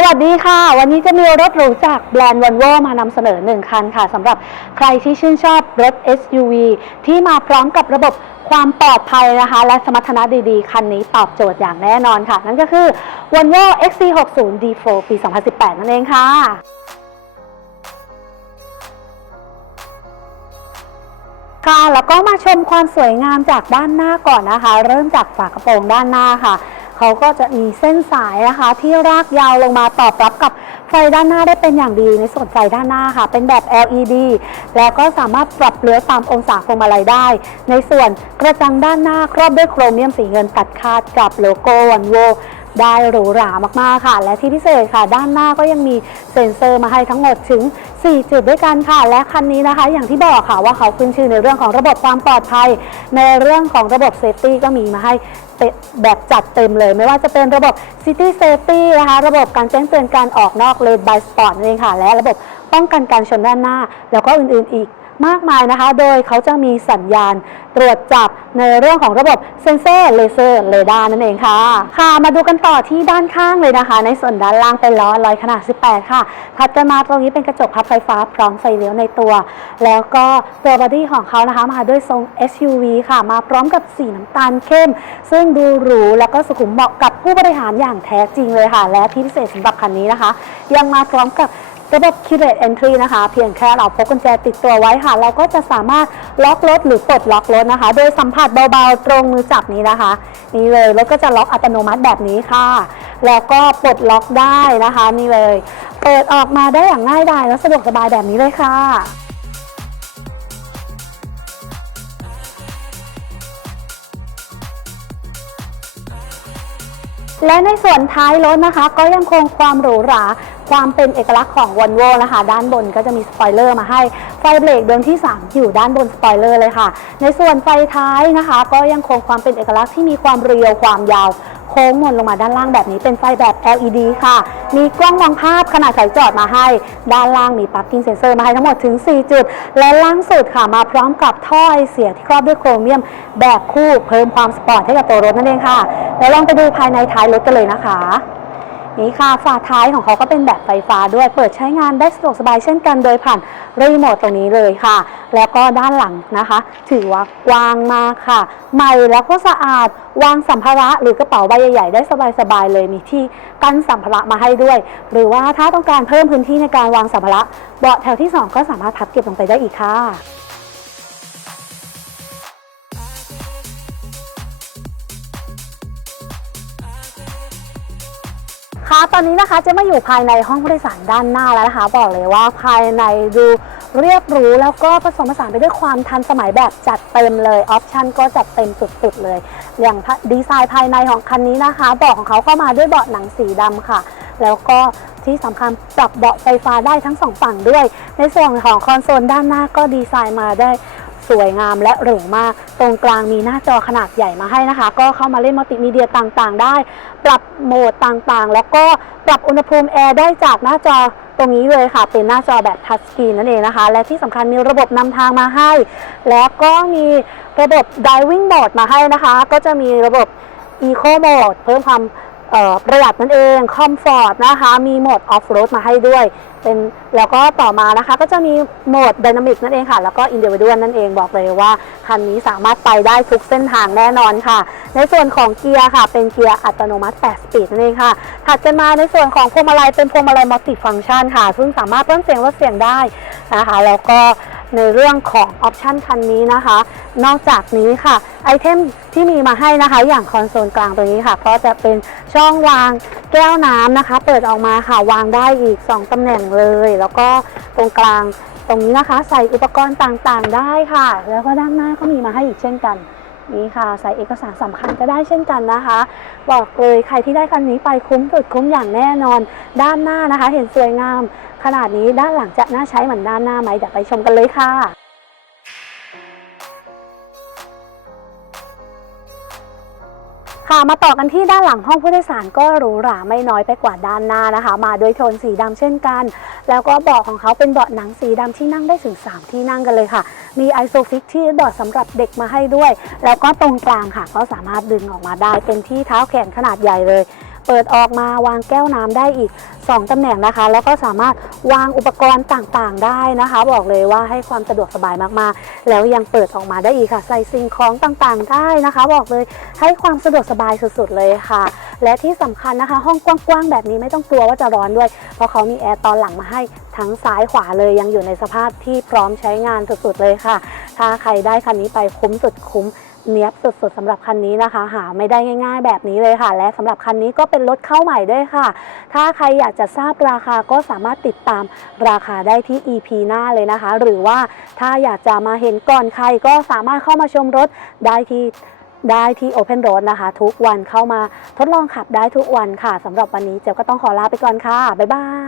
สวัสดีค่ะ วันนี้จะมีรถหรูจากแบรนด์ Volvo มานำเสนอหนึ่งคันค่ะสำหรับใครที่ชื่นชอบรถ SUV ที่มาพร้อมกับระบบความปลอดภัยนะคะ และสมรรถนะดีๆ คันนี้ตอบโจทย์อย่างแน่นอนค่ะ นั่นก็คือ Volvo XC60 D4 ปี 2018 นั่นเองค่ะค่ะแล้วก็มาชมความสวยงามจากด้านหน้าก่อนนะคะ เริ่มจากฝากระโปรงด้านหน้าค่ะ เขาก็จะมีเส้นสายนะคะ ที่รากยาวลงมาตอบรับกับไฟด้านหน้าได้เป็นอย่างดีในส่วนไฟด้านหน้าค่ะ เป็นแบบ LED แล้วก็สามารถปรับเลี้ยวตามองศาพวงมาลัยได้ ในส่วนกระจังด้านหน้าครอบด้วยโครเมียมสีเงินตัดคาดกับโลโก้วันโว ได้หรูหรามากๆค่ะ และที่พิเศษค่ะ ด้านหน้าก็ยังมีเซ็นเซอร์มาให้ทั้งหมดถึง 4 จุดด้วยกันค่ะ และคันนี้นะคะ อย่างที่บอกค่ะว่าเขาขึ้นชื่อในเรื่องของระบบความปลอดภัย ในเรื่องของระบบเซฟตี้ก็มีมาให้แบบจัดเต็มเลย ไม่ว่าจะเป็นระบบ City Safety นะคะ ระบบการแจ้งเตือนการออกนอกเลน by spot นั่นเองค่ะ และระบบป้องกันการชนด้านหน้า แล้วก็อื่นๆอีก มากมายนะคะ โดยเขาจะมีสัญญาณตรวจจับในเรื่องของระบบเซ็นเซอร์เลเซอร์เรดาร์นั่นเองค่ะ ค่ะ มาดูกันต่อที่ด้านข้างเลยนะคะ ในส่วนด้านล่างเป็นล้อลอยขนาด 18 ค่ะ ถัดกันมาตรงนี้เป็นกระจกพับไฟฟ้าพร้อมไฟเลี้ยวในตัว แล้วก็ตัวบอดี้ของเขานะคะมาด้วยทรง SUV ค่ะ มาพร้อมกับสีน้ำตาลเข้ม ซึ่งดูหรูแล้วก็สุขุมเหมาะกับผู้บริหารอย่างแท้จริงเลยค่ะ และที่พิเศษสำหรับคันนี้นะคะ ยังมาพร้อมกับ ระบบ Keyless Entry นะคะ เพียงแค่เราพกกุญแจติดตัวไว้ค่ะ เราก็จะสามารถล็อกรถหรือปลดล็อกรถนะคะ โดยสัมผัสเบาๆตรงมือจับนี้นะคะ นี่เลยรถก็จะล็อกอัตโนมัติแบบนี้ค่ะ แล้วก็ปลดล็อกได้นะคะนี่เลย เปิดออกมาได้อย่างง่ายดายและสะดวกสบายแบบนี้เลยค่ะและในส่วนท้ายรถนะคะ ก็ยังคงความหรูหรา ความเป็นเอกลักษณ์ของว o นโวนะคะ ด้านบนก็จะมีสปอยเลอร์มาให้ ไฟเบรกดวงที่ 3 อยู่ด้านบนสปอยเลอร์เลยค่ะ ในส่วนไฟท้ายนะคะ ก็ยังคงความเป็นเอกลักษณ์ที่มีความเรียวความยาวโค้งมนลงมาด้านล่างแบบนี้เป็นไฟแบบ LED ค่ะ มีกล้องมองภาพขนาดสายจอดมาให้ ด้านล่างมี parking sensor มาให้ทั้งหมดถึง 4 จุด และล่างสุดค่ะมาพร้อมกับท่อไอเสียที่ครอบด้วยโครเมียม แบบคู่เพิ่มความสปอร์ตให้กับตัวรถนั่นเองค่ะ แล้วลองไปดูภายในท้ายรถกันเลยนะคะ นี่ค่ะฝาท้ายของเขาก็เป็นแบบไฟฟ้าด้วยเปิดใช้งานได้สะดวกสบายเช่นกันโดยผ่านรีโมทตรงนี้เลยค่ะ แล้วก็ด้านหลังนะคะ ถือว่ากว้างมากค่ะ ใหม่แล้วก็สะอาดวางสัมภาระหรือกระเป๋าใบใหญ่ๆได้สบายๆเลยมีที่กั้นสัมภาระมาให้ด้วย หรือว่าถ้าต้องการเพิ่มพื้นที่ในการวางสัมภาระเบาะแถวที่ 2 ก็สามารถพับเก็บลงไปได้อีกค่ะ คะตอนนี้นะคะเจะมาอยู่ภายในห้องผู้โดยสารด้านหน้าแล้วนะคะ บอกเลยว่าภายในดูเรียบหรูแล้วก็ผสมผสานไปด้วยความทันสมัยแบบจัดเต็มเลยออปชันก็จัดเต็มสุดๆเลย อย่างดีไซน์ภายในของคันนี้นะคะเบาะของเขาก็มาด้วยเบาะหนังสีดำค่ะ แล้วก็ที่สำคัญปรับเบาะไฟฟ้าได้ทั้งสองฝั่งด้วย ในส่วนของคอนโซลด้านหน้าก็ดีไซน์มาได้ สวยงามและหรูมาก ตรงกลางมีหน้าจอขนาดใหญ่มาให้นะคะ ก็เข้ามาเล่นมัลติมีเดียต่างๆ ได้ ปรับโหมดต่างๆ แล้วก็ปรับอุณหภูมิแอร์ได้จากหน้าจอตรงนี้เลยค่ะ เป็นหน้าจอแบบทัชสกรีนนั่นเองนะคะ และที่สำคัญมีระบบนำทางมาให้ แล้วก็มีระบบ Driving Mode มาให้นะคะ ก็จะมีระบบ Eco Mode เพิ่มความประหยัดนั่นเอง คอมฟอร์ตนะคะ มีโหมดออฟโรดมาให้ด้วย เป็นแล้วก็ต่อมานะคะก็จะมีโหมด d y นามิกนั่นเองค่ะ แล้วก็ Individual นั่นเองบอกเลยว่า คันนี้สามารถไปได้ทุกเส้นทางแน่นอนค่ะ ในส่วนของเกียร์ค่ะ เป็นเกียร์อัตโนมัติ 8 สปีดนั่นเองค่ะ ถัดกันมาในส่วนของพวงมาลัยเป็นพวงมาลัยมัลติฟังก์ชันค่ะ ซึ่งสามารถเพิ่มเสียงลดเสียงได้นะคะ แล้วก็ในเรื่องของออปชันคันนี้นะคะ นอกจากนี้ค่ะ ไอเทมที่มีมาให้นะคะ อย่างคอนโซลกลางตรงนี้ค่ะ ก็จะเป็นช่องวาง แก้วน้ำนะคะ เปิดออกมาค่ะวางได้อีก 2ตำแหน่งเลย แล้วก็ตรงกลางตรงนี้นะคะ ใส่อุปกรณ์ต่างๆได้ค่ะ แล้วก็ด้านหน้าก็มีมาให้อีกเช่นกันนี่ค่ะใส่เอกสารสำคัญก็ได้เช่นกันนะคะ บอกเลยใครที่ได้คันนี้ไปคุ้มสุดคุ้มอย่างแน่นอน ด้านหน้านะคะ เห็นสวยงาม ขนาดนี้ด้านหลังจะน่าใช้เหมือนด้านหน้าไหมเดี๋ยวไปชมกันเลยค่ะ ค่ะมาต่อกันที่ด้านหลังห้องผู้โดยสารก็หรูหราไม่น้อยไปกว่าด้านหน้านะคะ มาด้วยโทนสีดำเช่นกัน แล้วก็เบาะของเขาเป็นเบาะหนังสีดำที่นั่งได้ถึง 3 ที่นั่งกันเลยค่ะ มีไอโซฟิกที่เบาะสำหรับเด็กมาให้ด้วย แล้วก็ตรงกลางค่ะ ก็สามารถดึงออกมาได้เป็นที่เท้าแขนขนาดใหญ่เลย เปิดออกมาวางแก้วน้ำได้อีก 2ตำแหน่งนะคะ แล้วก็สามารถวางอุปกรณ์ต่างๆ ได้นะคะ บอกเลยว่าให้ความสะดวกสบายมากๆ แล้วยังเปิดออกมาได้อีกค่ะ ใส่สิ่งของต่างๆ ได้นะคะ บอกเลยให้ความสะดวกสบายสุดๆเลยค่ะ และที่สำคัญนะคะ ห้องกว้างๆแบบนี้ไม่ต้องกลัวว่าจะร้อนด้วย เพราะเขามีแอร์ตอนหลังมาให้ทั้งซ้ายขวาเลยยังอยู่ในสภาพที่พร้อมใช้งานสุดๆเลยค่ะ ถ้าใครได้คันนี้ไปคุ้มสุดคุ้ม เนียบสุดๆสำหรับคันนี้นะคะ หาไม่ได้ง่ายๆ แบบนี้เลยค่ะ และสำหรับคันนี้ก็เป็นรถเข้าใหม่ด้วยค่ะ ถ้าใครอยากจะทราบราคาก็สามารถติดตามราคาได้ที่ EP หน้าเลยนะคะ หรือว่าถ้าอยากจะมาเห็นก่อนใครก็สามารถเข้ามาชมรถได้ที่ได้ที่ Open Road นะคะ ทุกวันเข้ามาทดลองขับได้ทุกวันค่ะสำหรับวันนี้เจ๊ก็ต้องขอลาไปก่อนค่ะ บ๊ายบาย